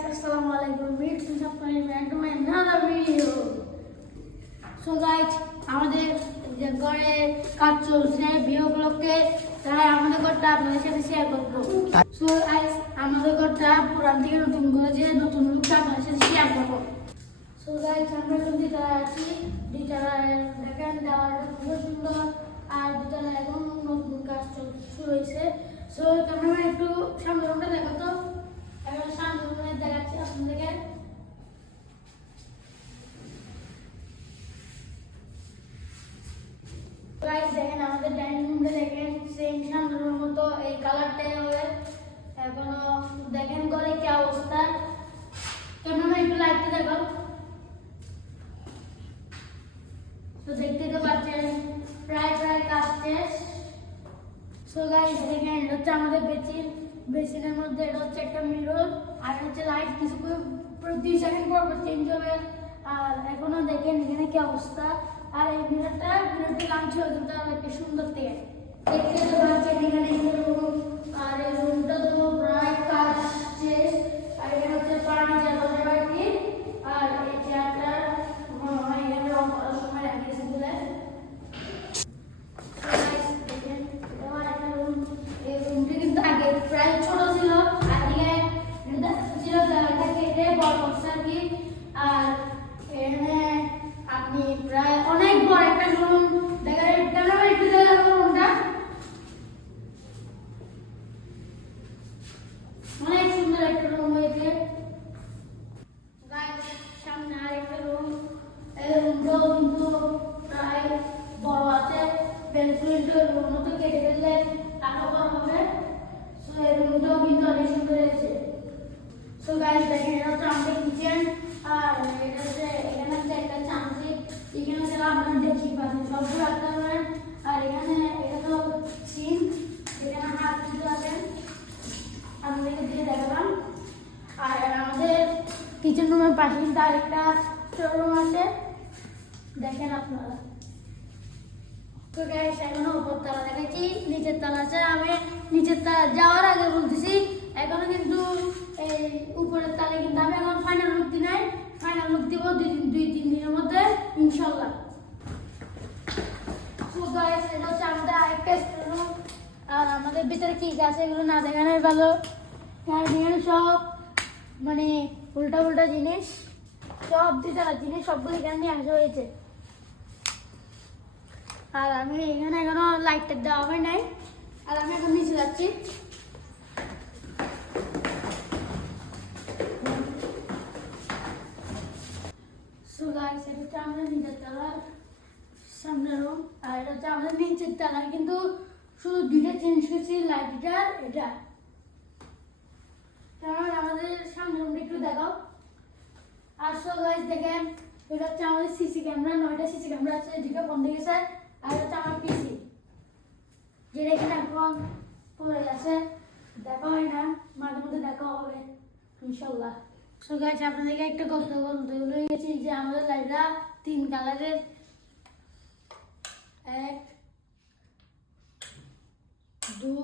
Assalamualaikum. It's Sapphire and my another video. So guys, আমাদের যে ঘরে কাজ চলছে ভিডিওগুলোকে তাই আমাদের ঘরটা আপনাদের সাথে শেয়ার করব। সো গাইস, আমাদের ঘরটা পুরান থেকে নতুন করে যে নতুন লুকটা আপনাদের সাথে শেয়ার করব। সো গাইস, আমরা যদি তারা আছি দুইটারা দেখেন দেওয়াটা খুব সুন্দর আর দুইটারা এখন নতুন কাজ শুরু হয়েছে। সো ক্যামেরাম্যান একটু সামনে দেখাতো। এখন সামনে দেখাচ্ছি আপনাদেরকে। গাইস দেখেন আমাদের ডাইনিং রুমটা দেখেন সেম সামনের মতো এই কালারটাই হবে। এখনো দেখেন ঘরে কি অবস্থা। ক্যামেরাম্যান একটু লাইটটা দেখো। তো দেখতে তো পাচ্ছেন প্রায় কাজ শেষ। সো গাইস দেখেন এটা হচ্ছে আমাদের বেসিনের মধ্যে এটা হচ্ছে একটা মিরর আর হচ্ছে লাইট কিছু 2 সেকেন্ড পর চেঞ্জ হবে। আর এখনো দেখেন এখানে কি অবস্থা। আর এই মিররটা লাঞ্চ হয়ে যেতে হবে একটা সুন্দর থেকে দেখতে তো পাচ্ছেন এখানে রুম আর এই রুমটা তো প্রায় কাজ শেষ। আর এখানে হচ্ছে পানি জায়গা বাকি আর এই চেয়ারটা এখানে রং করার সময় রাখিয়েছে বলে। প্রায় ছোট ছিল আর ছিল জায়গাটা কেটে বড় করছে আর কি। আর এখানে আপনি প্রায় অনেক বড় একটা রুম দেখেন। একটু দেখাবো রুমটা অনেক সুন্দর একটা রুম হয়েছে। সামনে আর একটা রুম, এই রুমটাও কিন্তু প্রায় বড় আছে। পেন্সিলটা রুম মতো কেটে ফেললে টাকা বড় হবে। সো এই রুমটাও কিন্তু অনেক সুন্দর হয়েছে। সো গাইস দেখেন এটা হচ্ছে আমাদের কিচেন আর এটা হচ্ছে এখানে হচ্ছে একটা চামচি। এখানে হচ্ছে আপনারা দেখি পাচ্ছেন সবগুলো রাখতে পারেন। আর এখানে এটা তো সিঙ্ক, এখানে হাত ধুতে পারবেন। আপনাদেরকে দিয়ে দেখালাম। আর আমাদের কিচেন রুমের পাশে কিন্তু আরেকটা রুম আছে দেখেন আপনারা। তো গাইস এখনো উপর তলা দেখাচ্ছি, নিচের তলা আছে। আমি নিচের তলা যাওয়ার আগে বলতেছি এখনো কিন্তু এই উপরের তলে কিন্তু আমি এখন ফাইনাল লুক দিই নাই। ফাইনাল লুক দিব 2-3 দিনের মধ্যে ইনশাল্লাহ। সো গাইস এটা হচ্ছে আমাদের আরেকটা রুম। আর আমাদের ভিতরে কি আছে এগুলো না দেখানোই ভালো। আর এখানে সব মানে উল্টা জিনিস, সব দুইতলা জিনিস সবগুলো এখানে নিয়ে আসা হয়েছে। আর আমি এখানে এখনো লাইটটা দেওয়া হয় নাই। আর আমি এখন নিচে যাচ্ছি। সো গাইস এটা হচ্ছে আমাদের নিচের তলার সামনের রুম। আর এটা হচ্ছে আমাদের নিচের তলার কিন্তু শুধু দুইটা চেঞ্জ করছি, লাইটটা এটা। কারণ আমাদের সামনের রুমটা একটু দেখাও। আর সো গাইস দেখেন এটা হচ্ছে আমাদের সিসি ক্যামেরা, 9টা সিসি ক্যামেরা আছে, 2টা বন্ধ গেছে। আর হচ্ছে আমার পিসি যেটা এখানে এখন পড়ে গেছে, দেখা হয় না, মাঝে মধ্যে দেখা হবে ইনশাল্লাহ। সো গাইস আপনাদেরকে একটা কথা বলতে ভুলে গেছি যে আমাদের লাইটটা 3 কালারের, 1 2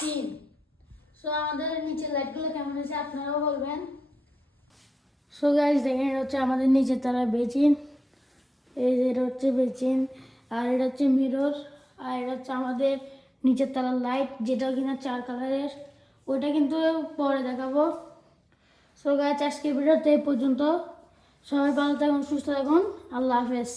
3। সো আমাদের নিচের লাইটগুলো কেমন হয়েছে আপনারাও বলবেন। সো গাইস দেখেন এটা হচ্ছে আমাদের নিচের তলার বেসিন। এই যে এটা হচ্ছে বেসিন আর এটা হচ্ছে মিরর। আর এটা হচ্ছে আমাদের নিচের তলার লাইট যেটা কিনা 4 কালারের, ওইটা কিন্তু পরে দেখাবো। সো গাইস আজকের ভিডিওতে এই পর্যন্ত। সবাই ভালো থাকুন, সুস্থ থাকুন, আল্লাহ হাফেজ।